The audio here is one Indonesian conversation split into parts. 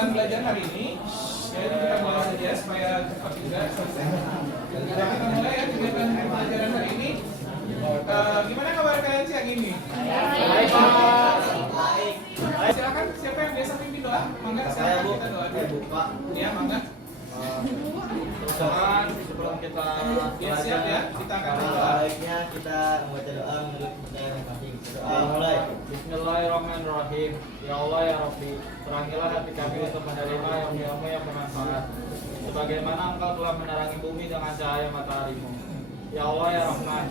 kegiatan belajar hari ini. Ya, kita mulai saja supaya cepat juga selesai. Kita mulai ya kegiatan pelajaran hari ini. Gimana kabar kalian siang ini? Baik. Silakan, siapa yang biasa pimpin doa? Mangga, silakan kita doa dulu. Ya, mangga. Tuhan, sebelum kita siap ya, kita akan berdoa. Baiknya kita membaca doa menurut percayaan yang kami. Doa mulai. Bismillahirrahmanirrahim. Ya Allah ya Rabbi, terangilah hati kami untuk menerima ilmu yang bermanfaat. Sebagaimana Engkau telah menerangi bumi dengan cahaya mataharimu. Ya Allah ya Rahman,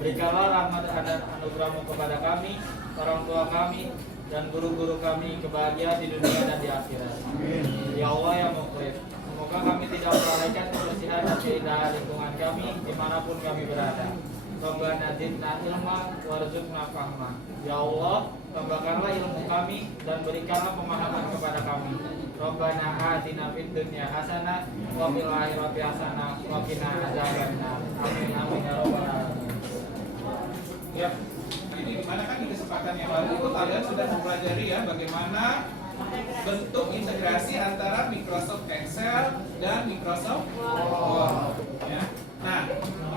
berikanlah rahmat dan anugerahmu kepada kami, orang tua kami, dan guru-guru kami kebahagiaan di dunia dan di akhirat. Ya Allah ya Muqrib, semoga kami tidak melalaikan kebersihan dan keindahan lingkungan kami dimanapun kami berada. Rabbana zidna ilma warzuqna fahma. Ya Allah, tambahkanlah ilmu kami dan berikanlah pemahaman kepada kami. Rabbana atina fid dunya hasanah wa fil akhirati hasanah wa qina adzabannar. Amin amin ya rabbal alamin. Ya. Ini gimana kan di kesempatan yang lalu kalian sudah mempelajari ya bagaimana bentuk integrasi antara Microsoft Excel dan Microsoft Word. Ya. Nah,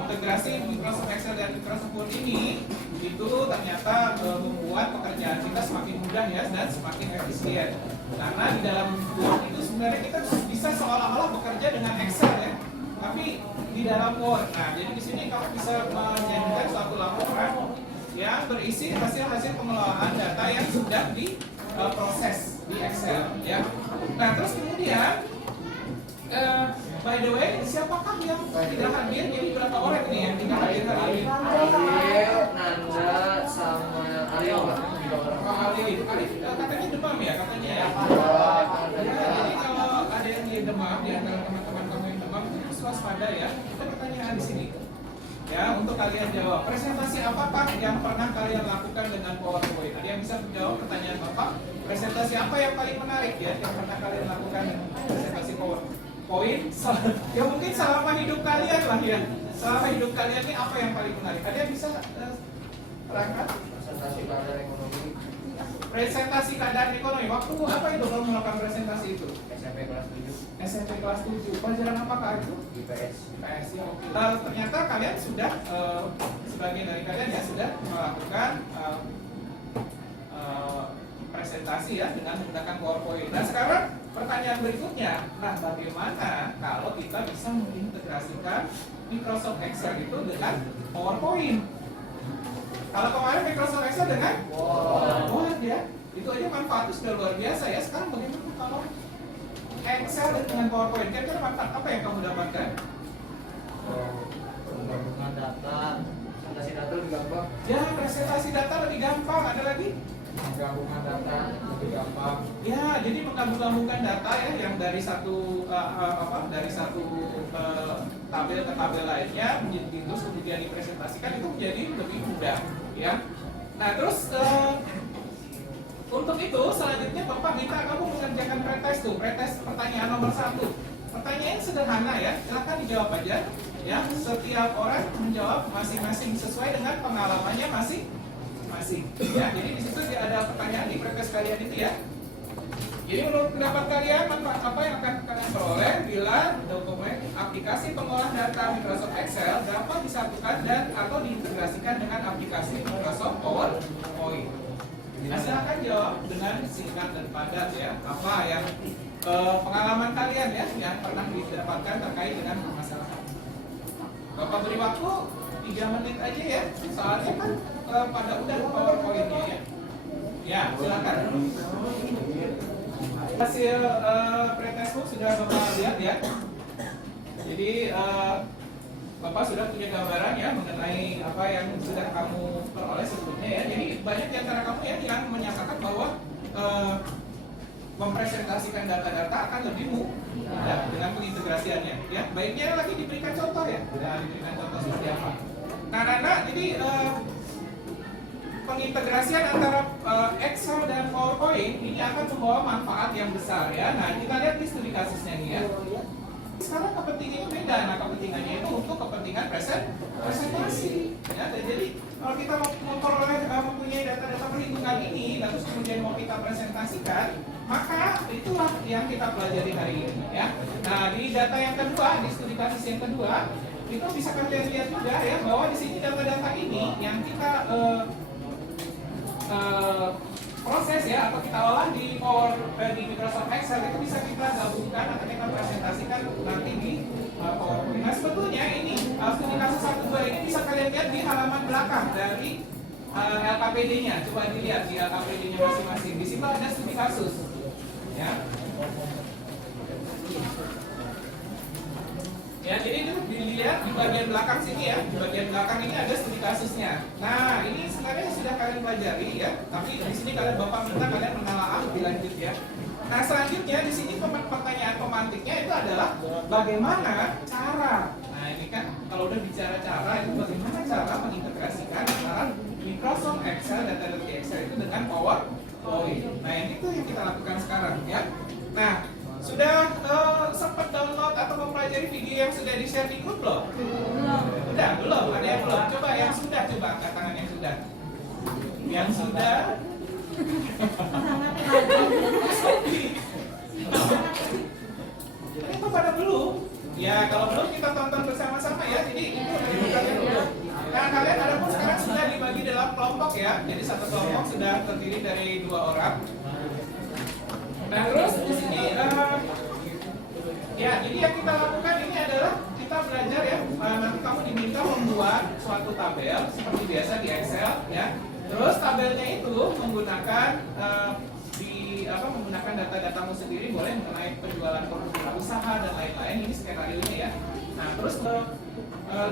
integrasi Microsoft Excel dan Microsoft Word ini itu ternyata membuat pekerjaan kita semakin mudah ya dan semakin efisien. Karena di dalam Word itu sebenarnya kita bisa seolah-olah bekerja dengan Excel ya, tapi di dalam Word. Nah, jadi di sini kamu bisa menyajikan suatu laporan yang berisi hasil-hasil pengelolaan data yang sudah diproses di Excel ya. Nah, terus kemudian by the way, siapakah yang tidak hadir? Jadi berapa orang ini yang tidak hadir hari ini? Ariel, Nanda, sama Ariel Pak. Arif katanya demam ya katanya ya. Jadi kalau ada yang demam di antara teman-teman kamu yang demam itu waspada ya. Ada pertanyaan di sini. Ya, untuk kalian jawab. Presentasi apakah yang pernah kalian lakukan dengan PowerPoint? Ada yang bisa menjawab pertanyaan Bapak? Presentasi apa yang paling menarik ya yang pernah kalian lakukan dengan presentasi PowerPoint? Ya mungkin selama hidup kalian lah ya. Selama hidup kalian ini apa yang paling menarik? Ada yang bisa terangkan? Presentasi keadaan ekonomi Presentasi keadaan ekonomi. Waktu apa itu kalau melakukan presentasi itu? SMP kelas 7 SMP kelas 7. Pelajaran apakah itu? IPS. IPS ya. Ternyata kalian sudah sebagian dari kalian ya sudah melakukan presentasi ya dengan menggunakan PowerPoint. Nah, sekarang pertanyaan berikutnya, nah bagaimana kalau kita bisa mengintegrasikan Microsoft Excel itu dengan PowerPoint? Kalau kemarin Microsoft Excel dengan Word ya, itu aja manfaatnya sudah luar biasa ya. Sekarang bagaimana kalau Excel dengan PowerPoint? Kira-kira manfaat apa yang kamu dapatkan? Penggabungan data, presentasi data lebih gampang. Ya, presentasi data lebih gampang. Ada lagi? Penggabungan data lebih gampang. Ya, jadi menggabung-gabungkan data ya yang dari satu tabel ke tabel lainnya menjadi terus kemudian dipresentasikan itu menjadi lebih mudah ya. Nah, terus untuk itu selanjutnya Bapak minta kamu mengerjakan pretest tuh, pretest pertanyaan nomor 1. Pertanyaan sederhana ya, silahkan dijawab aja ya. Setiap orang menjawab masing-masing sesuai dengan pengalamannya masing-masing ya. Jadi di situ ada pertanyaan di pretest kalian itu ya. Jadi menurut pendapat kalian manfaat apa yang akan kalian peroleh bila dokumen aplikasi pengolah data Microsoft Excel dapat disatukan dan atau diintegrasikan dengan aplikasi Microsoft PowerPoint? Nah, silahkan jawab dengan singkat dan padat ya. Apa yang pengalaman kalian ya yang pernah didapatkan terkait dengan permasalahan. Bapak beri waktu 3 menit aja ya. Soalnya kan pada udah PowerPoint-nya ya. Ya, silakan. Hasil pretestmu sudah Bapak lihat ya. Jadi Bapak sudah punya gambaran ya mengenai apa yang sudah kamu peroleh sebelumnya ya. Jadi banyak di antara kamu ya yang menyatakan bahwa mempresentasikan data-data akan lebih mudah dengan pengintegrasiannya ya. Baiknya lagi diberikan contoh ya. Nah, diberikan contoh seperti apa. Nah, Nana, jadi pengintegrasian antara Excel dan PowerPoint ini akan membawa manfaat yang besar ya. Nah, kita lihat di studi kasusnya nih ya. Sekarang kepentingannya beda. Nah, kepentingannya itu untuk kepentingan presentasi ya. Jadi kalau kita mempunyai data-data perhitungan ini lalu kemudian mau kita presentasikan, maka itulah yang kita pelajari hari ini ya. Nah, di data yang kedua, di studi kasus yang kedua, itu bisa kalian lihat juga ya bahwa di sini data-data ini yang kita proses ya atau kita olah di di Microsoft Excel itu bisa kita gabungkan atau kita presentasikan nanti di PowerPoint. Nah, sebetulnya ini studi kasus 1-2 ini bisa kalian lihat di halaman belakang dari LKPD-nya. Coba dilihat di LKPD-nya masing-masing. Di situ ada studi kasus. Ya. Ya, jadi itu dilihat di bagian belakang sini ya. Di bagian belakang ini ada studi kasusnya. Nah, ini sebenarnya sudah kalian pelajari ya. Tapi di sini Bapak minta kalian menelaah lebih lanjut ya. Nah, selanjutnya di sini pertanyaan pemantiknya itu adalah bagaimana cara. Nah, ini kan kalau udah bicara cara itu bagaimana cara mengintegrasikan antara Microsoft Excel dan data Excel itu dengan PowerPoint. Nah, yang itu yang kita lakukan sekarang ya. Nah, sudah sempat download atau mempelajari video yang sudah di-share di grup belum? Udah, belum? Ada yang belum? Coba yang sudah, coba angkat tangan yang sudah. Yang sudah. Itu pada belum? Ya, kalau belum kita tonton bersama-sama ya. Jadi itu kalian dulu. Nah, kalian ada pun sekarang sudah dibagi dalam kelompok ya. Jadi satu kelompok sudah terdiri dari 2 orang. Nah, terus di sini ya, jadi yang kita lakukan ini adalah kita belajar ya. Nanti kamu diminta membuat suatu tabel seperti biasa di Excel ya. Terus tabelnya itu menggunakan menggunakan data-datamu sendiri, boleh mengenai penjualan produk usaha dan lain-lain. Ini skenario-nya ya. Nah, terus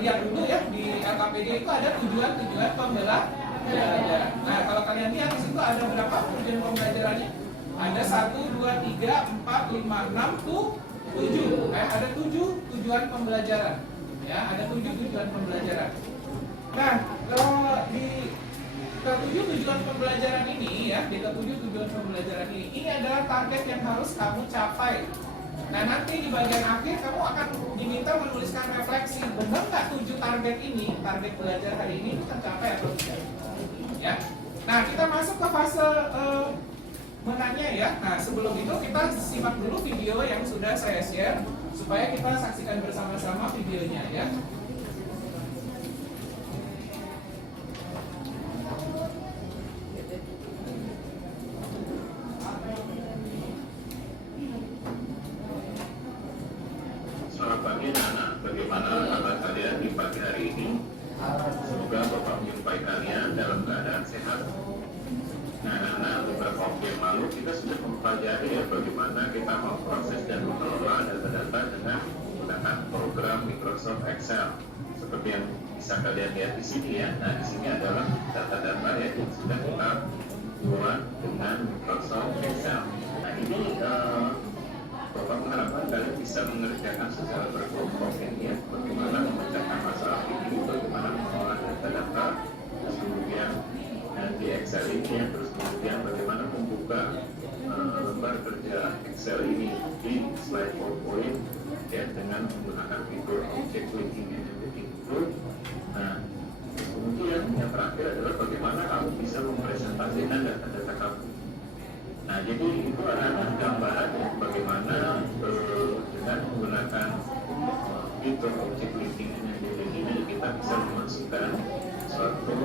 lihat dulu ya di LKPD itu ada tujuan-tujuan pembelajaran. Nah, kalau kalian lihat di situ ada berapa tujuan pembelajarannya? Ada 1, 2, 3, 4, 5, 6, 7. Ada 7 tujuan pembelajaran. Ya, ada 7 tujuan pembelajaran. Nah, kalau di ke-7 tujuan pembelajaran ini ya, di ke-7 tujuan pembelajaran ini adalah target yang harus kamu capai. Nah, nanti di bagian akhir kamu akan diminta menuliskan refleksi, benar nggak 7 target ini, target belajar hari ini tercapai atau tidak? Ya. Nah, kita masuk ke fase menanya ya. Nah, sebelum itu kita simak dulu video yang sudah saya share supaya kita saksikan bersama-sama videonya ya. Selamat pagi anak-anak, bagaimana kabar kalian di pagi hari ini? Semoga Bapak menjumpai kalian dalam keadaan sehat. Nah, anak-anak, beberapa waktu yang lalu kita sudah mempelajari ya bagaimana kita memproses dan mengelola data-data dengan menggunakan program Microsoft Excel. Seperti yang bisa kalian lihat di sini ya. Nah, di sini adalah data-data yang sudah kita buat dengan Microsoft Excel. Nah, ini Bapak mengharapkan kalian bisa mengerjakan secara berkelompok ini ya, bagaimana memecahkan masalah ini, bagaimana mengelola data-data, terus kemudian di Excel ini ya, terus kemudian bagaimana membuka lembar kerja Excel ini di slide PowerPoint ya, dengan menggunakan fitur object linking and editing tool. Nah, kemudian yang terakhir adalah bagaimana kamu bisa mempresentasikan data-data kamu. Nah, jadi itu adalah gambaran ya, bagaimana dengan menggunakan fitur object linking and editing ini kita bisa memasukkan suatu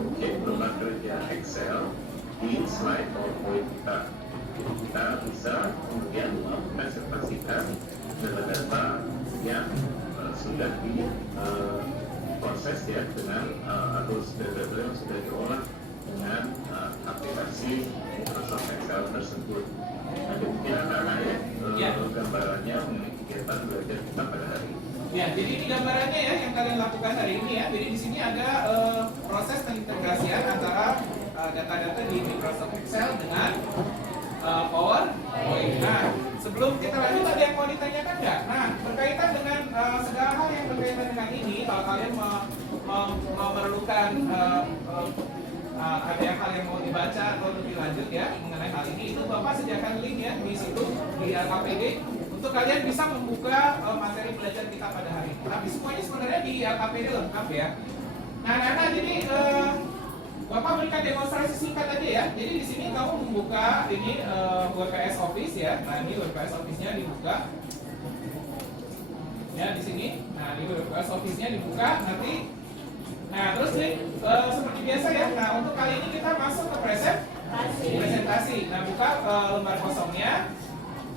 objek lembar kerja Excel di slide PowerPoint kita. Jadi kita bisa kemudian mempresentasikan data-data yang sudah diproses ya dengan atau data-data yang sudah diolah dengan aplikasi Microsoft Excel tersebut. Nah, demikian ya gambarannya mengenai kegiatan belajar kita pada hari ini. Ya, jadi ini gambarannya ya yang kalian lakukan hari ini ya. Jadi di sini ada proses pengintegrasian antara data-data di Microsoft Excel dengan PowerPoint. Nah, sebelum kita lanjut ada yang mau ditanyakan nggak? Nah, berkaitan dengan segala hal yang berkaitan dengan ini, kalau kalian memerlukan ada hal yang mau dibaca atau lebih lanjut ya mengenai hal ini, itu Bapak sediakan link ya di situ di LKPD untuk kalian bisa membuka materi belajar kita pada hari ini. Tapi semuanya sebenarnya di LKPD lengkap ya. Nah, jadi Bapak berikan demonstrasi singkat aja ya. Jadi di sini kamu membuka ini WPS Office ya. Nah ini WPS Office-nya dibuka. Ya di sini. Nah ini WPS Office-nya dibuka. Nanti, nah terus nih seperti biasa ya. Nah untuk kali ini kita masuk ke presentasi. Nah buka lembar kosongnya.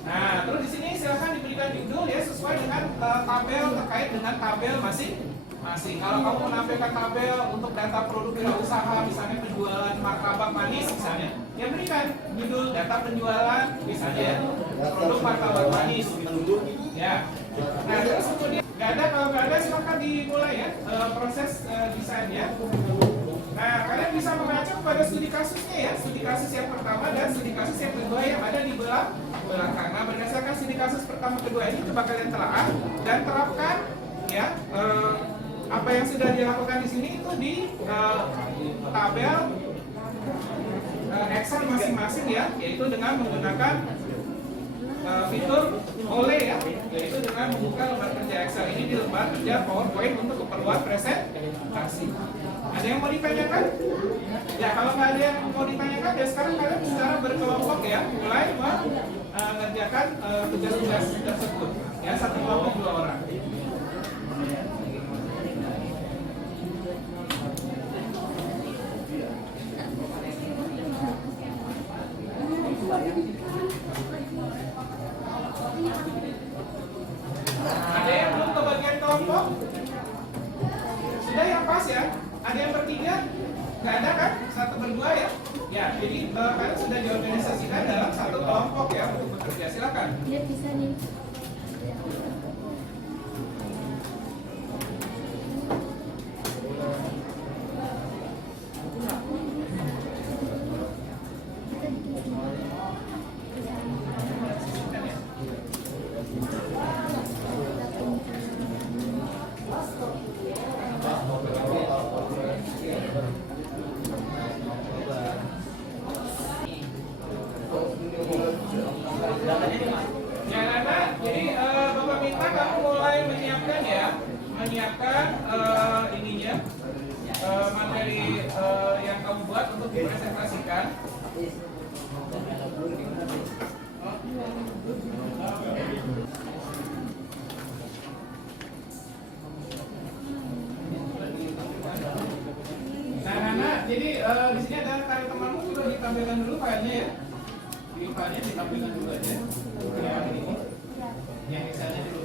Nah terus di sini silahkan diberikan judul ya sesuai dengan tabel terkait dengan tabel masing-masing. Kalau kamu menampilkan tabel untuk data produk wirausaha, misalnya penjualan martabak manis misalnya, ya berikan judul data penjualan misalnya produk martabak manis gitu. Ya. Nah terus kemudian kalau nggak ada silakan dimulai ya proses desainnya. Nah kalian bisa mengacu pada studi kasusnya ya, studi kasus yang pertama dan studi kasus yang kedua yang ada di belakang. Nah berdasarkan studi kasus pertama kedua ini coba kalian telaah dan terapkan ya. Apa yang sudah dilakukan di sini itu di tabel Excel masing-masing ya, yaitu dengan menggunakan fitur OLE ya, yaitu dengan membuka lembar kerja Excel ini di lembar kerja PowerPoint untuk keperluan presentasi. Ada yang mau ditanyakan? Ya kalau nggak ada yang mau ditanyakan ya sekarang kalian secara berkelompok ya mulai mengerjakan tugas-tugas tersebut ya, satu kelompok 2 orang. Ada yang belum ke bagian kelompok? Sudah yang pas ya? Ada yang bertiga? Nggak ada kan? 1 berdua ya? Ya, jadi kalian sudah diorganisasikan dalam satu kelompok ya untuk bekerja. Silakan. Dia bisa nih. Ya Nana, jadi Bapak minta kamu mulai menyiapkan ya, menyiapkan ininya materi yang kamu buat untuk dipresentasikan. Nah Nana, jadi di sini ada karya temanmu juga ditampilkan dulu filenya ya. Di filenya ditampilkan dulu aja. Yang ini, yang misalnya dulu.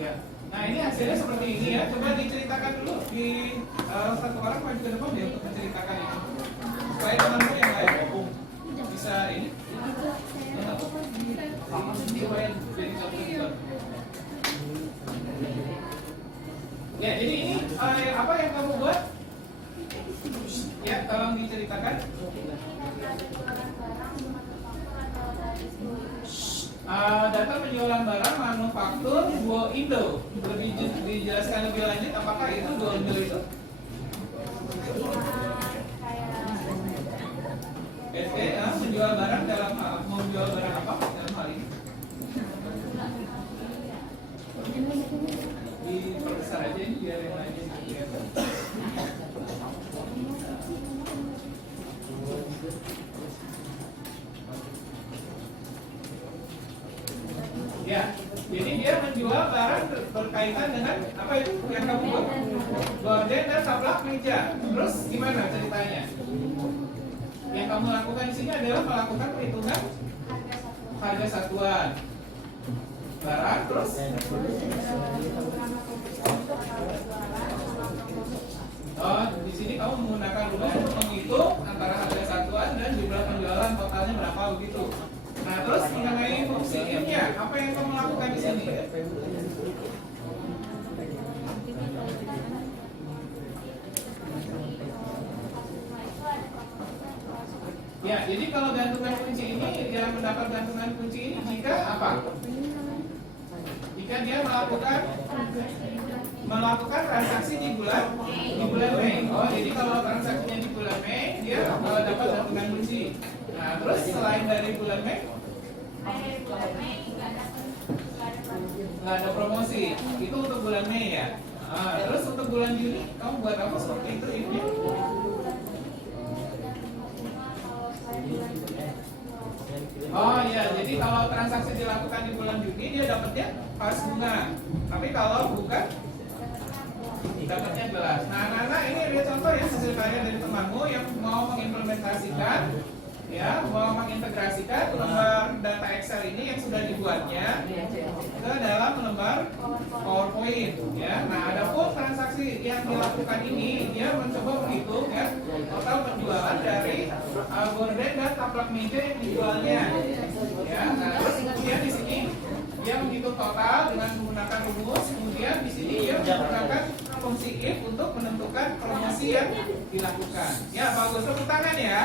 Ya. Nah ini hasilnya seperti ini ya. Coba diceritakan dulu di satu orang maju ke depan dia untuk menceritakan ini. Supaya temanmu yang lain bisa ini. Ya jadi ini apa yang kamu buat? Ya tolong diceritakan. Data penjualan barang manufaktur Duo Indo. Lebih dijelaskan lebih lanjut apakah itu Duo Indo itu? Oke, menjual barang dalam menjual barang apa dalam hal ini? Diperbesar aja ini biar yang lainnya kelihatan. Ya, jadi dia menjual barang berkaitan dengan apa itu yang kamu buat? Gorden dan taplak meja. Terus gimana ceritanya? Yang kamu lakukan di sini adalah melakukan perhitungan harga satuan barang, terus di sini kamu menggunakan rumus untuk menghitung antara harga satuan dan jumlah penjualan totalnya berapa begitu. Nah, terus mengenai fungsi ilmiah, apa yang kamu lakukan di sini? Ya, jadi kalau gantungan kunci ini yang mendapat gantungan kunci ini jika apa? Jika dia melakukan transaksi di bulan Mei. Oh, jadi kalau transaksinya di bulan Mei dia dapat gantungan kunci. Nah, terus selain dari bulan Mei, nggak ada promosi. Itu untuk bulan Mei ya. Terus untuk bulan Juni kamu buat apa seperti itu ini? Oh iya, jadi kalau transaksi dilakukan di bulan Juni dia dapatnya pas bunga. Tapi kalau bukan dapatnya gelas. Nah, Nana ini lihat contoh ya hasil karya dari temanmu yang mau mengimplementasikan mau mengintegrasikan lembar data Excel ini yang sudah dibuatnya ke dalam lembar PowerPoint ya. Nah, adapun transaksi yang dilakukan ini dia mencoba menghitung ya total penjualan dari gorden dan taplak meja yang dijualnya ya. Nah, terus kemudian di sini dia menghitung total dengan menggunakan rumus. Kemudian di sini dia menggunakan fungsi if untuk menentukan promosi yang dilakukan. Ya, bagus, tepuk tangan ya.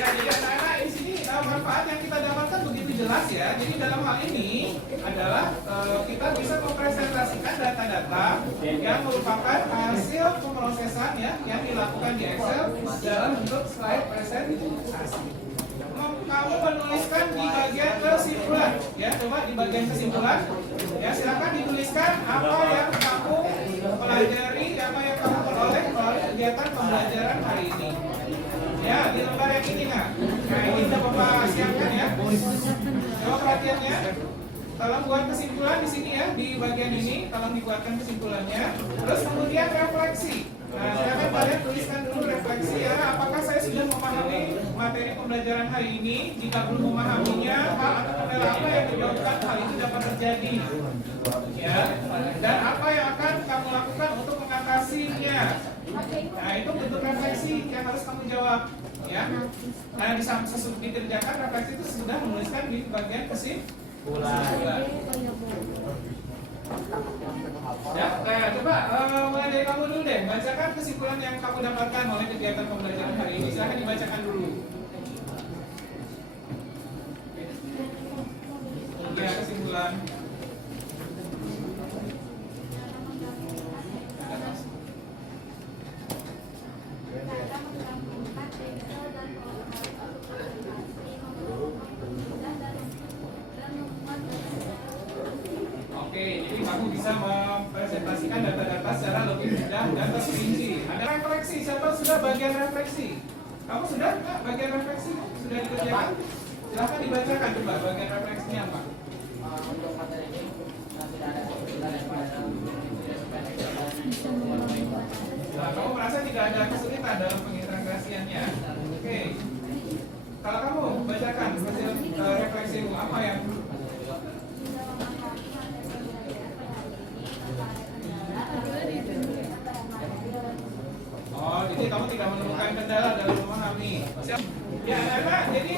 Ya, jadi anak-anak di sini manfaat yang kita dapatkan begitu jelas ya. Jadi dalam hal ini adalah kita bisa mempresentasikan data-data yang merupakan hasil pemrosesan ya yang dilakukan di Excel dalam bentuk slide presentasi. Kamu menuliskan di bagian kesimpulan ya, coba di bagian kesimpulan ya, silakan dituliskan apa yang kamu pelajari, apa yang kamu peroleh melalui kegiatan pembelajaran hari ini ya, di lembar yang ini. Nah ini sudah Bapak siapkan ya, coba perhatiannya, tolong buat kesimpulan di sini ya, di bagian ini tolong dibuatkan kesimpulannya, terus kemudian refleksi. Nah, silakan kalian tuliskan dulu refleksi ya. Apakah saya sudah memahami materi pembelajaran hari ini? Jika belum memahaminya, hal atau kendala apa yang menyebabkan hal itu dapat terjadi? Ya. Dan apa yang akan kamu lakukan untuk mengatasinya? Nah, itu bentuk refleksi yang harus kamu jawab. Ya. Nah, dikerjakan refleksi itu sudah menuliskan di bagian kesimpulan. Ya, coba mulai dari kamu dulu deh, bacakan kesimpulan yang kamu dapatkan oleh kegiatan pembelajaran hari ini. Silahkan dibacakan dulu. Ya, kesimpulan. Oke, jadi kamu bisa mempresentasikan data-data secara lebih mudah dan terperinci. Ada refleksi, siapa sudah bagian refleksi? Kamu sudah nggak bagian refleksi? Sudah dikerjakan? Silahkan dibacakan coba bagian refleksinya apa? Untuk materi ini tidak ada kesulitan yang Nah, kamu merasa tidak ada kesulitan dalam pengintegrasiannya? Oke. Kalau kamu bacakan hasil refleksimu apa yang jadi kamu tidak menemukan kendala dalam memahami. Ya, anak, jadi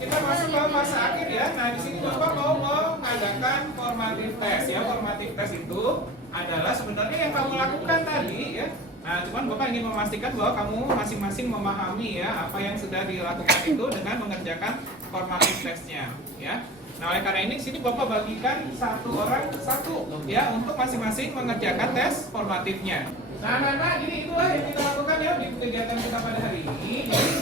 kita masuk ke fase akhir ya. Nah, di sini Bapak mau mengadakan formative test ya. Formative test itu adalah sebenarnya yang kamu lakukan tadi ya. Nah, cuman Bapak ingin memastikan bahwa kamu masing-masing memahami ya apa yang sudah dilakukan itu dengan mengerjakan formative testnya ya. Nah, oleh karena ini sini Bapak bagikan satu orang satu ya untuk masing-masing mengerjakan tes formatifnya. Nah, jadi itulah yang kita lakukan ya di kegiatan kita pada hari ini. Jadi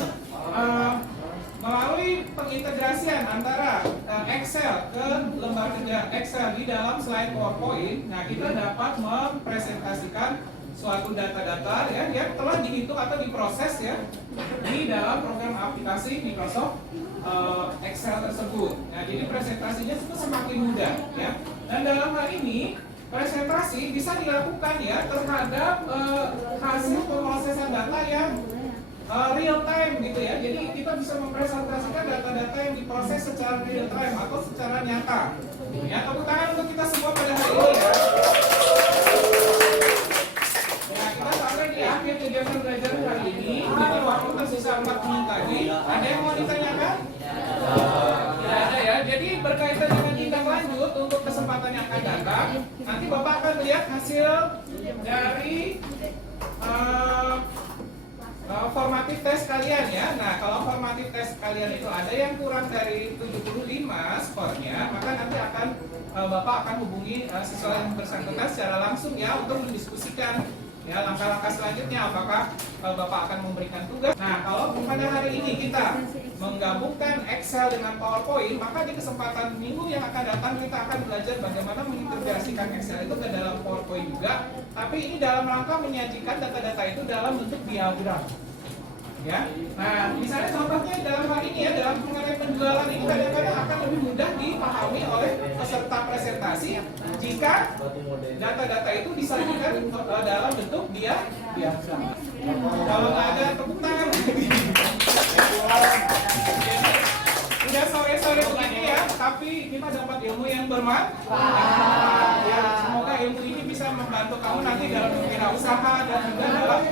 melalui pengintegrasian antara Excel ke lembar kerja Excel di dalam slide PowerPoint, nah kita dapat mempresentasikan suatu data-data ya yang telah dihitung atau diproses ya di dalam program aplikasi Microsoft Excel tersebut. Nah, jadi presentasinya itu semakin mudah ya. Dan dalam hal ini presentasi bisa dilakukan ya terhadap hasil pemrosesan data yang real time gitu ya. Jadi kita bisa mempresentasikan data-data yang diproses secara real time atau secara nyata. Ya, tepuk tangan untuk kita semua pada hari ini ya. Nah, kita sampai di akhir kegiatan belajar hari ini. Jadi waktu tersisa 4 menit lagi. Ada yang mau ditanyakan? Tidak ada ya. Jadi berkaitan dengan tindak lanjut untuk kesempatan yang akan datang, nanti Bapak akan lihat hasil dari formatif tes kalian ya. Nah, kalau formatif tes kalian itu ada yang kurang dari 75 skornya, maka nanti akan Bapak akan hubungi siswa yang bersangkutan secara langsung ya untuk mendiskusikan ya langkah-langkah selanjutnya, apakah Bapak akan memberikan tugas. Nah, kalau pada hari ini kita menggabungkan Excel dengan PowerPoint, maka di kesempatan minggu yang akan datang kita akan belajar bagaimana mengintegrasikan Excel itu ke dalam PowerPoint juga, tapi ini dalam rangka menyajikan data-data itu dalam bentuk diagram. Ya, nah misalnya contohnya dalam hal ini ya, dalam mengenai penjualan ini kadang-kadang akan lebih mudah dipahami oleh peserta presentasi jika data-data itu disajikan dalam bentuk diagram. Kalau nggak ada tepuk tangan. Jadi udah sore-sore begini ya, tapi kita dapat ilmu yang bermanfaat. Ya, semoga ilmu ini bisa membantu kamu nanti dalam berwirausaha dan juga dalam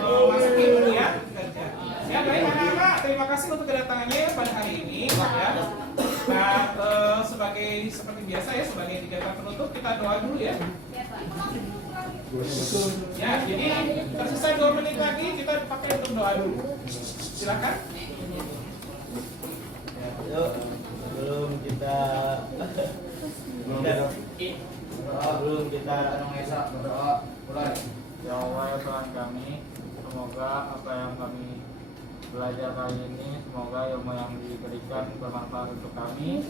memasuki dunia kerja. Ya baik anak-anak, terima kasih untuk kedatangannya pada hari ini. Ya. Nah, seperti biasa ya, sebagai kegiatan penutup kita doa dulu ya. Ya, jadi tersisa 2 menit lagi kita pakai untuk doa dulu. Silakan. Yuk, belum kita berdoa mulai. Ya Allah ya Tuhan kami, semoga apa yang kami belajar kali ini, semoga ilmu yang diberikan bermanfaat untuk kami,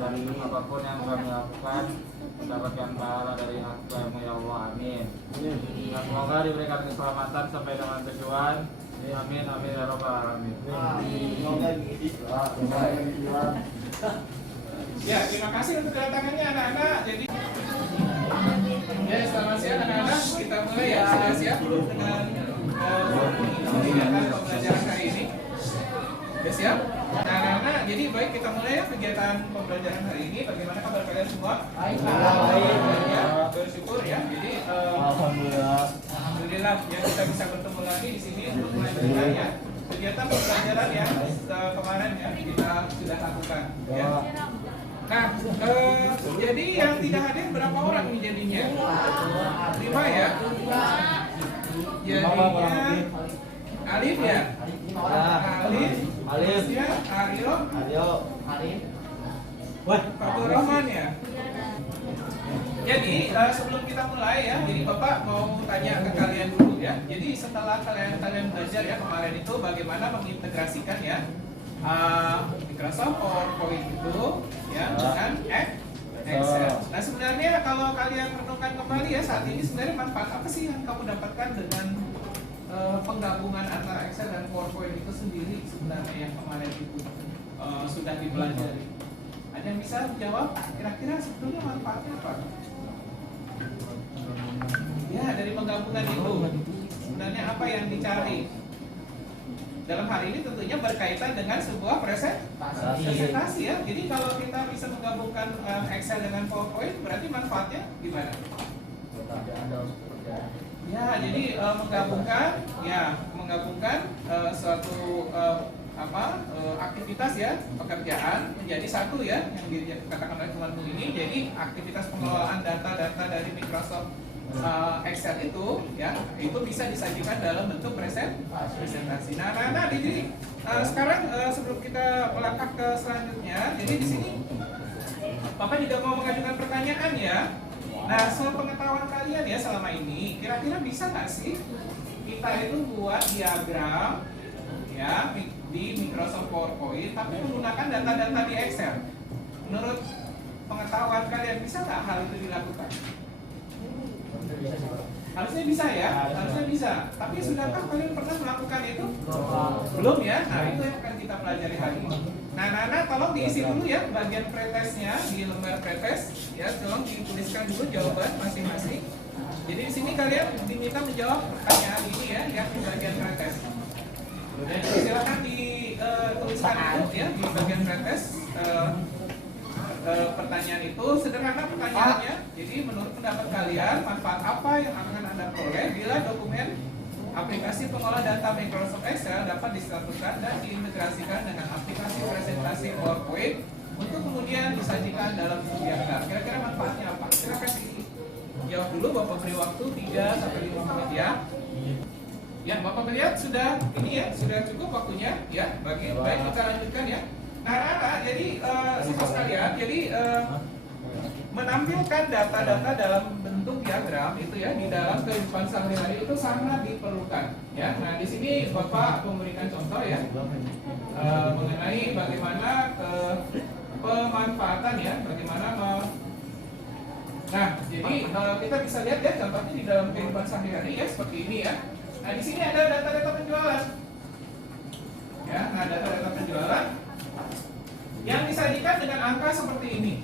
dan apapun yang kami lakukan mendapatkan pahala dari ilmu ya Allah, amin. Dan semoga diberikan keselamatan sampai dengan tujuan, amin amin ya rabbal alamin. Ya, terima kasih untuk kedatangannya anak-anak. Jadi ya, selamat siang anak-anak. Kita mulai ya, sudah siap belum dengan kegiatan pembelajaran hari ini? Sudah siap? Nah, anak-anak, jadi baik kita mulai ya kegiatan pembelajaran hari ini. Bagaimana kabar kalian semua? Baik. Ya, bersyukur ya. Jadi alhamdulillah ya, kita bisa bertemu lagi di sini untuk melanjutkan ya kegiatan pembelajaran yang kemarin ya kita sudah lakukan. Ya. Nah, jadi yang tidak hadir berapa orang ini jadinya? 5 ya? Jadinya Alif ya? Alif ya? Aryo Fatur Rahman ya? Jadi sebelum kita mulai ya, jadi Bapak mau tanya ke kalian dulu ya. Jadi setelah kalian belajar ya kemarin itu bagaimana mengintegrasikan ya Microsoft PowerPoint itu ya dengan Excel. Nah sebenarnya kalau kalian renungkan kembali ya saat ini sebenarnya manfaat apa sih yang kamu dapatkan dengan penggabungan antara Excel dan PowerPoint itu sendiri sebenarnya yang kemarin itu sudah dipelajari? Ada yang bisa jawab? Kira-kira sebetulnya manfaatnya apa? Ya dari penggabungan itu sebenarnya apa yang dicari? Dalam hal ini tentunya berkaitan dengan sebuah presentasi ya. Jadi kalau kita bisa menggabungkan Excel dengan PowerPoint berarti manfaatnya gimana? Ya, jadi menggabungkan suatu aktivitas ya pekerjaan menjadi satu ya yang dikatakan oleh temanmu ini. Jadi aktivitas pengelolaan data-data dari Microsoft Excel itu ya itu bisa disajikan dalam bentuk presentasi. Nah, jadi sekarang sebelum kita melangkah ke selanjutnya, jadi di sini Bapak juga mau mengajukan pertanyaan ya. Nah, sepengetahuan kalian ya selama ini, kira-kira bisa nggak sih kita itu buat diagram ya di Microsoft PowerPoint tapi menggunakan data-data di Excel? Menurut pengetahuan kalian bisa nggak hal itu dilakukan? Harusnya bisa ya, harusnya bisa. Tapi sudahkah kalian pernah melakukan itu? Belum ya? Nah itu yang akan kita pelajari hari ini. Nah Nana tolong diisi dulu ya bagian pretestnya di lembar pretest ya, tolong dituliskan dulu jawaban masing-masing. Jadi di sini kalian diminta menjawab pertanyaan ini ya yang di bagian pretest. Jadi silakan dituliskan itu ya di bagian pretest. Pertanyaan itu sederhana pertanyaannya. Jadi menurut pendapat kalian manfaat apa yang akan Anda peroleh bila dokumen aplikasi pengolah data Microsoft Excel dapat disatukan dan diintegrasikan dengan aplikasi presentasi PowerPoint untuk kemudian disajikan dalam diagram? Kira-kira manfaatnya apa? Kira kasih jawab dulu. Bapak beri waktu 3-5 menit ya. Ya, Bapak melihat sudah ini ya, sudah cukup waktunya ya. Baik kita lanjutkan ya. Nah, jadi siswa sekalian, jadi menampilkan data-data dalam bentuk diagram itu ya di dalam kehidupan sehari-hari itu sangat diperlukan. Ya, nah di sini Bapak memberikan contoh ya mengenai bagaimana pemanfaatan ya, bagaimana Nah, jadi kita bisa lihat ya contohnya di dalam kehidupan sehari-hari ya seperti ini ya. Nah, di sini ada data-data penjualan. Ya, nah data-data penjualan yang disajikan dengan angka seperti ini.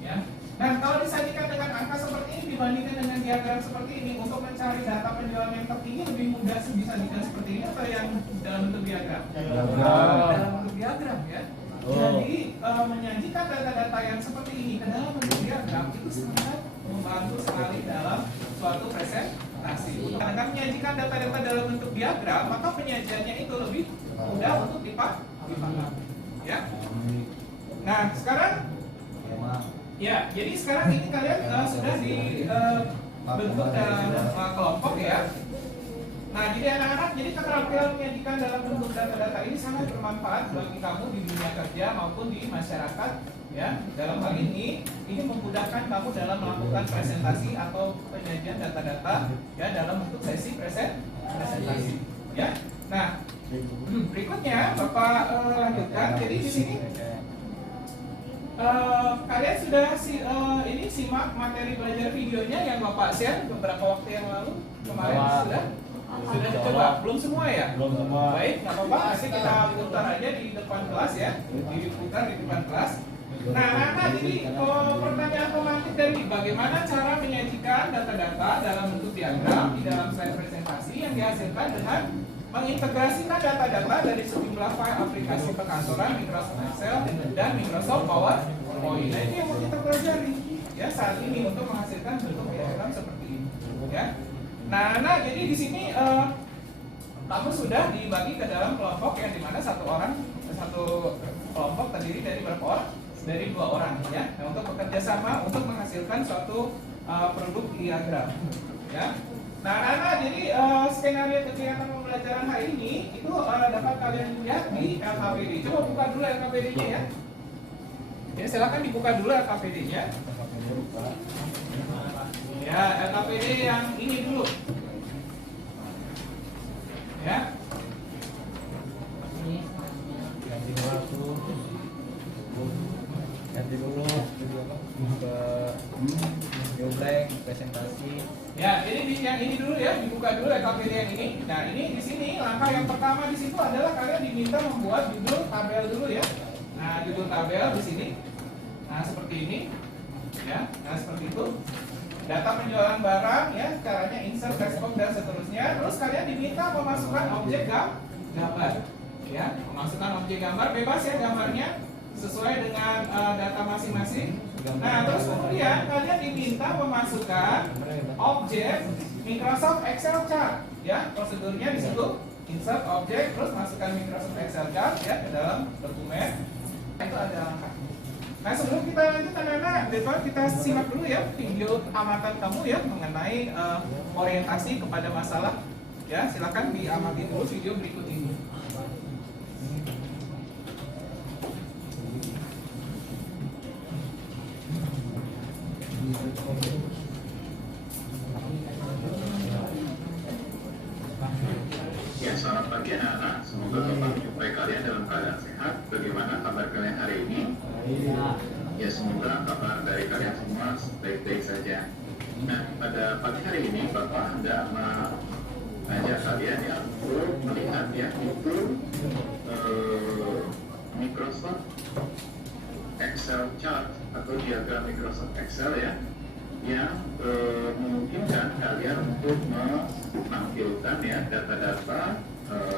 Ya. Dan kalau disajikan dengan angka seperti ini dibandingkan dengan diagram seperti ini, untuk mencari data penjualan yang tertinggi lebih mudah disajikan seperti ini atau yang dalam bentuk diagram? Dalam bentuk diagram ya. Jadi menyajikan data-data yang seperti ini ke dalam bentuk diagram itu sangat membantu sekali dalam suatu presentasi. Karena menyajikan data-data dalam bentuk diagram, maka penyajiannya itu lebih mudah untuk dipahami. Ya. Nah, sekarang ya, jadi sekarang ini kalian sudah dibentuk dalam kelompok ya. Nah, jadi anak-anak, jadi keterampilan menyajikan dalam bentuk data-data ini sangat bermanfaat bagi kamu di dunia kerja maupun di masyarakat ya. Dalam hal ini memudahkan kamu dalam melakukan presentasi atau penyajian data-data ya dalam bentuk sesi presentasi ya. Nah, berikutnya Bapak lanjutkan. Jadi di sini kalian sudah simak materi belajar videonya yang Bapak share beberapa waktu yang lalu kemarin sudah dicoba? Belum semua ya? Belum semua. Baik, nggak apa-apa, nanti kita putar aja di depan kelas ya, diputar di depan kelas. Nah, jadi pertanyaan pematik dari bagaimana cara menyajikan data-data dalam bentuk diagram di dalam slide presentasi yang dihasilkan dengan mengintegrasikan data-data dari sejumlah file aplikasi perkantoran Microsoft Excel dan Microsoft PowerPoint. Nah, ini yang mau kita pelajari ya saat ini untuk menghasilkan bentuk diagram seperti ini ya. Nah, jadi di sini kamu sudah dibagi ke dalam kelompok yang dimana satu kelompok terdiri dari berapa orang? Dari 2 orang ya. Nah, untuk bekerja sama untuk menghasilkan suatu produk diagram ya. Nah, jadi skenario kegiatan pembelajaran hari ini itu dapat kalian lihat di LKPD. Coba buka dulu LKPD-nya ya. Ya, silakan dibuka dulu LKPD-nya. Ya, LKPD yang ini dulu. Ya. Ganti dulu ke Youtube presentasi. Ya, ini yang ini dulu ya, dibuka dulu LKPD yang ini. Nah, ini di sini langkah yang pertama di situ adalah kalian diminta membuat judul tabel dulu ya. Nah, judul tabel di sini. Nah, seperti ini. Ya, nah seperti itu. Data penjualan barang ya, caranya insert, text box dan seterusnya. Terus kalian diminta memasukkan objek gambar. Ya, memasukkan objek gambar bebas ya gambarnya sesuai dengan data masing-masing. Nah, terus kemudian kalian diminta memasukkan objek Microsoft Excel chart ya. Prosedurnya di situ insert objek terus masukkan Microsoft Excel chart ya ke dalam dokumen. Itu ada langkah. Nah, sebelum kita lanjut anak-anak, kita simak dulu ya video amatan kamu ya mengenai orientasi kepada masalah. Ya, silakan diamati dulu video berikut ini. Ya, selamat pagi anak-anak. Semoga Bapak menjumpai kalian dalam keadaan sehat. Bagaimana kabar kalian hari ini? Ya, semoga kabar dari kalian semua baik-baik saja. Nah, pada pagi hari ini Bapak hendak mengajak kalian ya untuk melihat ya itu Microsoft Excel chart atau diagram Microsoft Excel ya, yang memungkinkan kalian untuk menampilkan ya data-data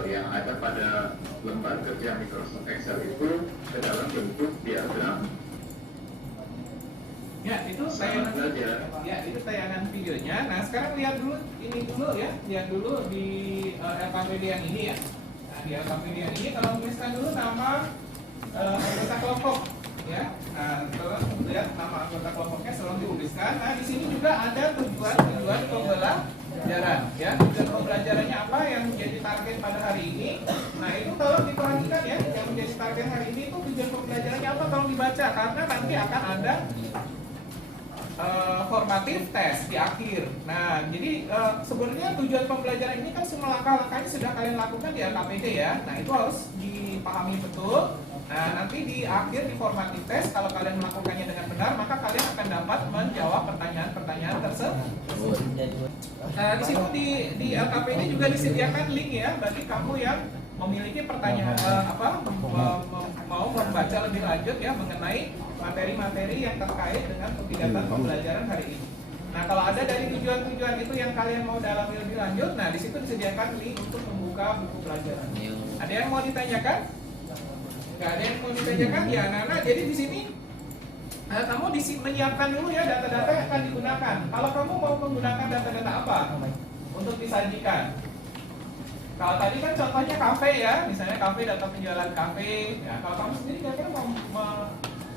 yang ada pada lembar kerja Microsoft Excel itu ke dalam bentuk diagram. Ya, itu tayangan videonya. Nah, sekarang lihat dulu ini dulu ya, lihat dulu di LKPD yang ini ya. Nah, di LKPD yang ini kalau tuliskan dulu nama anggota kelompok ya. Nah, kalau lihat nama anggota kelompoknya selalu dituliskan. Nah, di sini juga ada tujuan pembelajaran ya. Tujuan pembelajarannya apa yang menjadi target pada hari ini. Nah, itu tolong diperhatikan ya, yang menjadi target hari ini itu tujuan pembelajarannya apa, tolong dibaca karena nanti akan ada formatif tes di akhir. Nah, jadi sebenarnya tujuan pembelajaran ini kan semua langkah-langkahnya sudah kalian lakukan di LKPD ya. Nah, itu harus dipahami betul. Nah, nanti di akhir di formatif tes kalau kalian melakukannya dengan benar, maka kalian akan dapat menjawab pertanyaan-pertanyaan tersebut. Nah, di situ di LKPD juga disediakan link ya bagi kamu yang memiliki pertanyaan mau membaca lebih lanjut ya mengenai materi-materi yang terkait dengan kegiatan pembelajaran hari ini. Nah, kalau ada dari tujuan-tujuan itu yang kalian mau dalami lebih lanjut, nah di situ disediakan link untuk membuka buku pelajaran. Ada yang mau ditanyakan? Nggak ada yang mau ditanyakan? Ya, anak-anak. Jadi di sini kamu menyiapkan dulu ya data-data yang akan digunakan. Kalau kamu mau menggunakan data-data apa untuk disajikan? Kalau tadi kan contohnya kafe ya, misalnya kafe, data penjualan kafe. Ya, kalau kamu sendiri kira-kira mau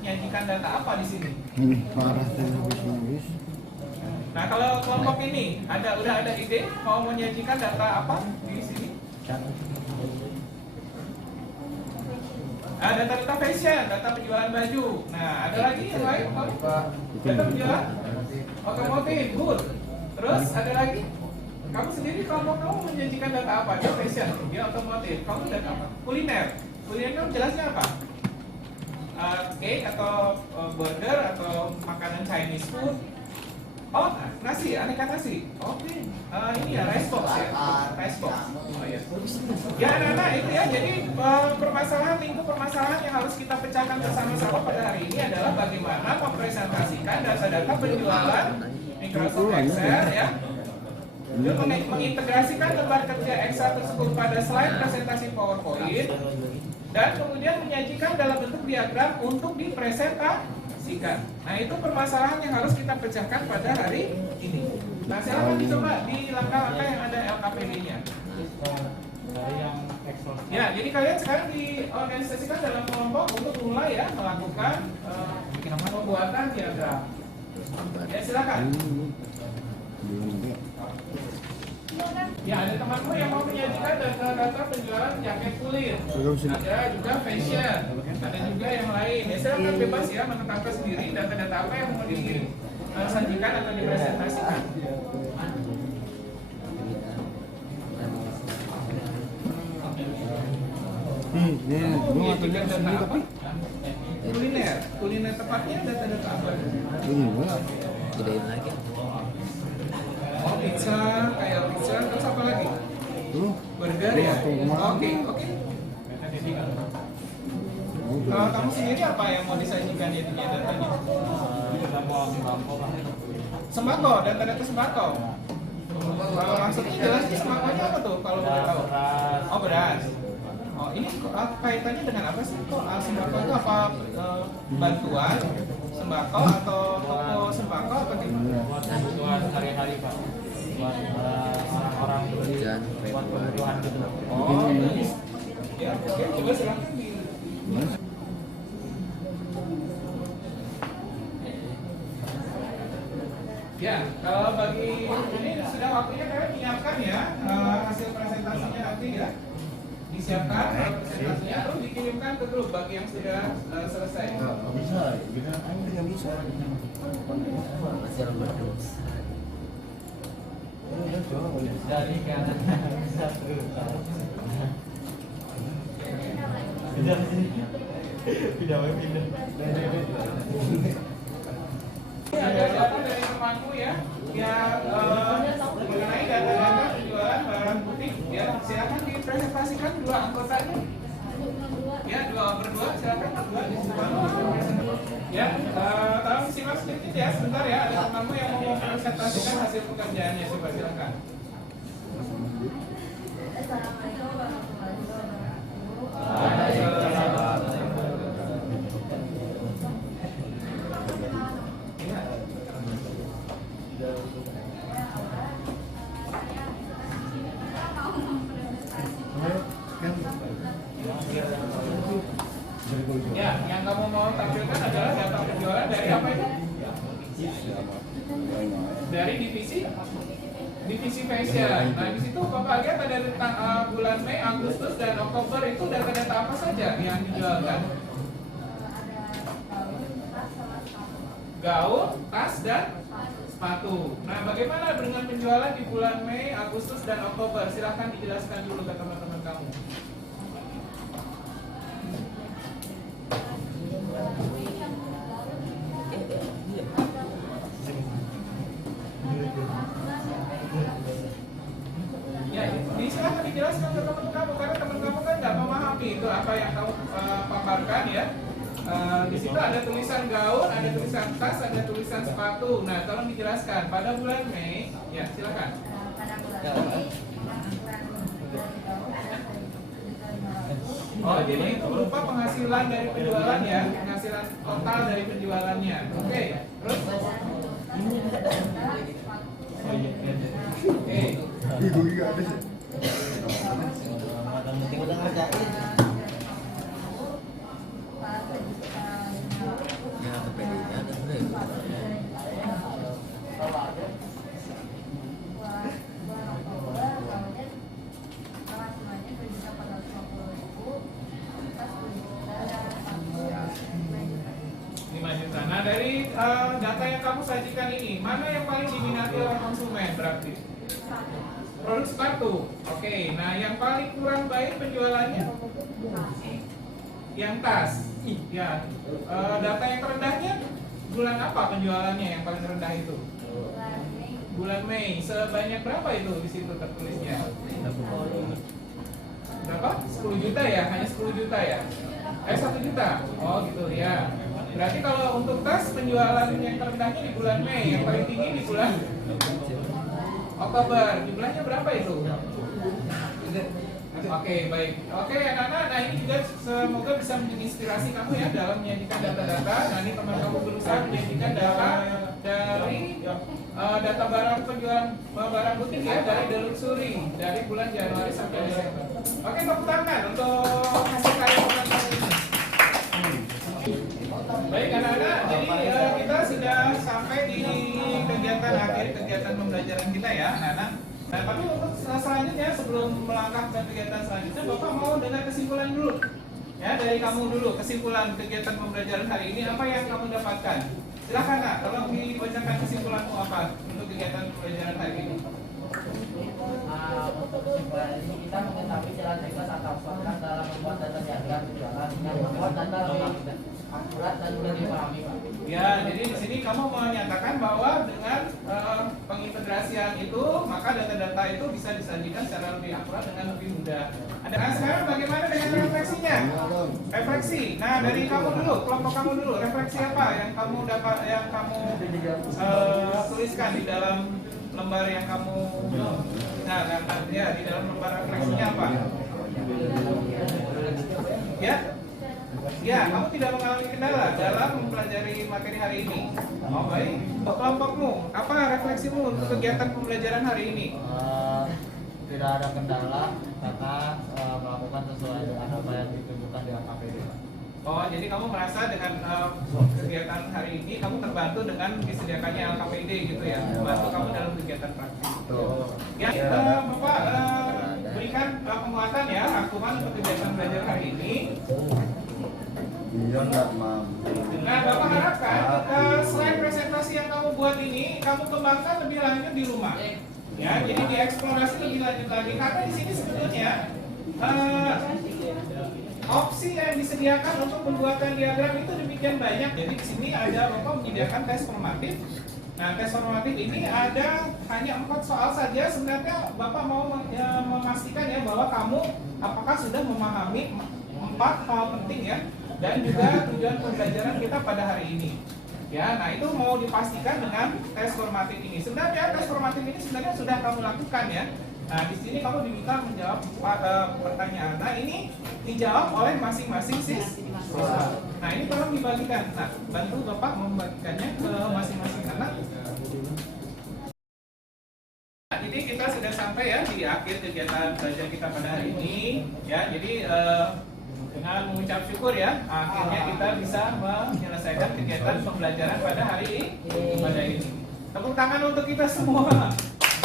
menyajikan data apa di sini? Nah, kalau kelompok ini udah ada ide mau menyajikan data apa di sini? Data-data fashion, data penjualan baju. Nah, ada lagi yang lain? Data penjualan otomotif, good. Terus ada lagi? Kamu sendiri kelompok kamu menjanjikan data apa? Dia fashion, dia otomotif. Kamu data apa? Kuliner. Kuliner kamu jelasnya apa? Cake atau burger atau makanan Chinese food? Oh, nasi, aneka nasi. Oke. Ini ya rice box ya. Rice box. Oh ya. Ya anak-anak itu ya. Jadi lingkup permasalahan yang harus kita pecahkan bersama-sama pada hari ini adalah bagaimana mempresentasikan data-data penjualan Microsoft Excel ya. Mengintegrasikan lembar kerja Excel tersebut pada slide presentasi PowerPoint dan kemudian menyajikan dalam bentuk diagram untuk dipresentasikan. Nah, itu permasalahan yang harus kita pecahkan pada hari ini. Nah, silakan dicoba di langkah-langkah yang ada LKPD-nya. Ya, jadi kalian sekarang diorganisasikan dalam kelompok untuk mulai ya melakukan pembuatan diagram. Ya, silakan. Ya, ada temanmu yang mau menyajikan data-data penjualan jaket kulit. Ada juga fashion. Ada juga yang lain. Ya, silakan bebas ya menetapkan sendiri data-data apa yang mau disajikan atau dipresentasikan. Menyajikan data apa? Kuliner tepatnya data-data apa? Gedein lagi. Oh, pizza, kayak pizza, terus apa lagi? Burger ya? Oke. Kalau kamu sendiri apa yang mau disajikan itunya datanya? Sembako, data-data sembako. Kalau maksudnya jelasnya sembakonya apa tuh kalau boleh tahu? Oh, beras. Oh, ini kaitannya dengan apa sih? Kok sembako itu apa bantuan sembako atau toko sembako atau gimana? Buat hari-hari Pak, buat orang-orang beli, buat kebutuhan gitu. Oh, ya, oke, coba silakan di. Ya, kalau bagi ini sudah waktunya kalian menyiapkan ya hasil presentasinya nanti ya. Disiapkan presentasinya terus dikirimkan ke grup bagi yang sudah selesai. Nggak bisa. Masih lembar terus. Dari kanan satu. Pindah. Ada data dari temanmu ya yang mengenai data-data penjualan barang butik ya, silakan dipresentasikan dua anggotanya ya, 2/2 silakan dua di depan ya. Tolong simak sedikit ya sebentar ya, ada temanmu yang mau mempresentasikan hasil pekerjaannya, coba silakan. Ya, yang kamu mau tampilkan adalah data penjualan dari apa itu? Dari divisi fashion. Nah, di situ Bapak lihat ada tentang bulan Mei, Agustus, dan Oktober itu data-data apa saja yang dijualkan? gaun, tas, dan sepatu. Nah, bagaimana dengan penjualan di bulan Mei, Agustus, dan Oktober? Silahkan dijelaskan dulu ke teman-teman kamu. Ya, silahkan dijelaskan ke teman kamu karena teman kamu kan nggak memahami itu apa yang kamu paparkan ya. Di situ ada tulisan gaun, ada tulisan tas, ada tulisan sepatu. Nah, tolong dijelaskan pada bulan Mei. Ya, silakan. Pada bulan Mei, Oh, jadi itu berupa penghasilan dari penjualan ya, penghasilan total dari penjualannya. Oke, terus? Oke. Udah ngerjain. Ya, PDI ada enggak ya? Nah, dari data yang kamu sajikan ini, mana yang paling diminati oleh konsumen berarti? Produk sepatu. Oke, nah yang paling kurang baik penjualannya? Yang tas. Ya, data yang terendahnya bulan apa penjualannya yang paling rendah itu? Bulan Mei. Sebanyak berapa itu di situ tertulisnya? Berapa? 10 juta ya? Hanya 10 juta ya? 1 juta? Oh gitu ya. Berarti kalau untuk tas penjualan yang terendahnya di bulan Mei, yang paling tinggi di bulan Oktober. Jumlahnya berapa itu? Oke, baik. Oke, anak-anak, nah ini juga semoga bisa menginspirasi kamu ya dalam menyajikan data-data. Nah, ini teman kamu berusaha menyajikan data dari data barang penjualan barang butik ya, dari The Luxury dari bulan Januari sampai Desember. Oke, tepuk tangan untuk hasil karya bulan ini. Baik anak-anak, jadi kita sudah sampai di kegiatan akhir kegiatan pembelajaran kita ya anak-anak. Nah, tapi untuk selanjutnya sebelum melangkah ke kegiatan selanjutnya, Bapak mau dengar kesimpulan dulu. Ya, dari kamu dulu kesimpulan kegiatan pembelajaran hari ini apa yang kamu dapatkan? Silakan Nak, tolong dibacakan kesimpulanmu apa untuk kegiatan pembelajaran hari ini. Untuk kesimpulan ini kita mengetahui jalan cerdas atau shortcut dalam membuat data diagram penjualan yang membuat data lebih akurat dan mudah dipahami, Pak. Ya, jadi di sini kamu menyatakan bahwa dengan pengintegrasian itu maka data-data itu bisa disajikan secara lebih akurat dengan lebih mudah. Nah, sekarang bagaimana dengan refleksinya? Refleksi. Nah, dari kamu dulu, kelompok kamu dulu, refleksi apa yang kamu dapat, yang kamu tuliskan di dalam lembar yang kamu, nah, ya di dalam lembar refleksinya apa? Ya. Ya, kamu tidak mengalami kendala dalam mempelajari materi hari ini. Oh baik. Untuk kelompokmu, apa refleksimu untuk kegiatan pembelajaran hari ini? Tidak ada kendala karena melakukan sesuai dengan apa yang ditunjukkan di AKPD. Oh, jadi kamu merasa dengan kegiatan hari ini kamu terbantu dengan disediakannya LKPD gitu ya, membantu kamu dalam kegiatan praktik. Ya, Bapak berikan penguatan ya, rangkuman untuk kegiatan belajar hari ini. Iya enggak, Mam. Nah, Bapak harapkan slide presentasi yang kamu buat ini kamu kembangkan lebih lanjut di rumah. Ya, jadi dieksplorasi lebih lanjut lagi karena di sini sebetulnya opsi yang disediakan untuk pembuatan diagram itu demikian banyak. Jadi di sini ada Bapak menyediakan tes formatif. Nah, tes formatif ini ada hanya 4 soal saja. Sebenarnya Bapak mau memastikan ya bahwa kamu apakah sudah memahami 4 hal penting ya, dan juga tujuan pembelajaran kita pada hari ini. Ya, nah itu mau dipastikan dengan tes formatif ini. Sebenarnya tes formatif ini sebenarnya sudah kamu lakukan ya. Nah, di sini kamu diminta menjawab pertanyaan. Nah, ini dijawab oleh masing-masing siswa. Nah, ini tolong dibagikan. Nah, bantu Bapak membagikannya ke masing-masing anak. Nah, jadi kita sudah sampai ya di akhir kegiatan belajar kita pada hari ini. Ya, jadi dengan mengucap syukur ya, akhirnya kita bisa menyelesaikan kegiatan pembelajaran pada hari ini. Tepuk tangan untuk kita semua.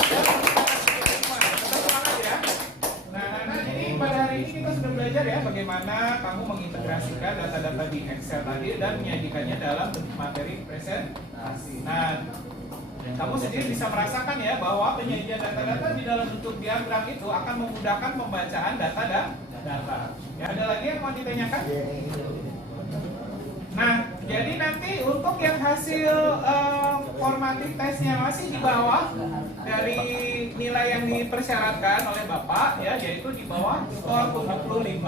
Ya, tetap semangat ya. Nah, jadi pada hari ini kita sudah belajar belajar ya bagaimana kamu mengintegrasikan data-data di Excel tadi dan menyajikannya dalam bentuk materi presentasi. Nah, kamu sendiri bisa merasakan ya bahwa penyajian data-data di dalam bentuk diagram itu akan memudahkan pembacaan data. Ya, ada lagi yang mau ditanyakan? Nah, jadi nanti untuk yang hasil formatif tesnya masih di bawah dari nilai yang dipersyaratkan oleh Bapak ya, yaitu di bawah skor 75.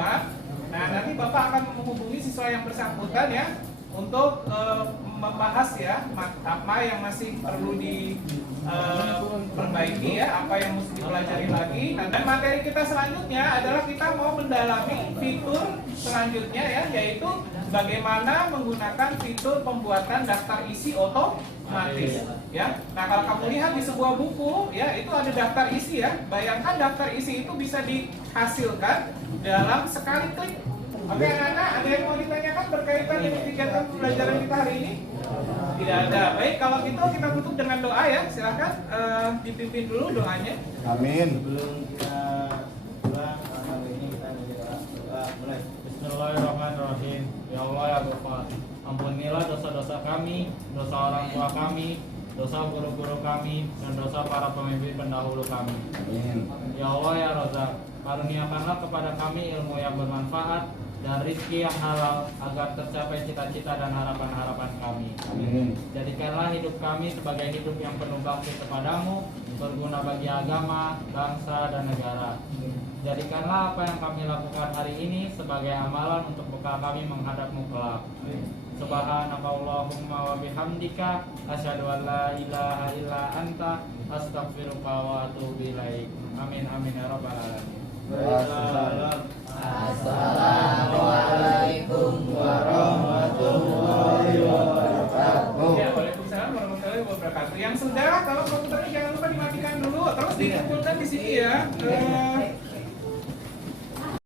Nah, nanti Bapak akan menghubungi siswa yang bersangkutan ya untuk membahas ya apa yang masih perlu diperbaiki ya, apa yang mesti dipelajari lagi. Nah, dan materi kita selanjutnya adalah kita mau mendalami fitur selanjutnya ya, yaitu bagaimana menggunakan fitur pembuatan daftar isi otomatis ya. Nah, kalau kamu lihat di sebuah buku ya, itu ada daftar isi ya. Bayangkan daftar isi itu bisa dihasilkan dalam sekali klik. Oke anak-anak, ada yang mau ditanyakan berkaitan dengan kegiatan pembelajaran kita hari ini? Tidak ada. Baik, kalau gitu kita tutup dengan doa ya. Silahkan dipimpin dulu doanya. Amin. Sebelum kita pulang hari ini kita doa mulai. Bismillahirrahmanirrahim. Ya Allah ya Bapa, ampunilah dosa-dosa kami, dosa orang tua kami, dosa guru-guru kami, dan dosa para pemimpin pendahulu kami. Amin. Ya Allah ya Razak, karuniakanlah kepada kami ilmu yang bermanfaat dan rizki yang halal agar tercapai cita-cita dan harapan-harapan kami. Amin. Jadikanlah hidup kami sebagai hidup yang penuh bakti kepadamu, berguna bagi agama, bangsa, dan negara. Jadikanlah apa yang kami lakukan hari ini sebagai amalan untuk bekal kami menghadapmu kelak. Subhanakallahumma wa bihamdika asyhadu an la ilaha illa anta astaghfiruka wa atubu ilaik. Amin amin ya rabbal alamin. Assalamualaikum warahmatullahi wabarakatuh. Ya, waalaikumsalam warahmatullahi wabarakatuh. Yang sudah, kalau komputernya jangan lupa dimatikan dulu, terus dikumpulkan di sini ya.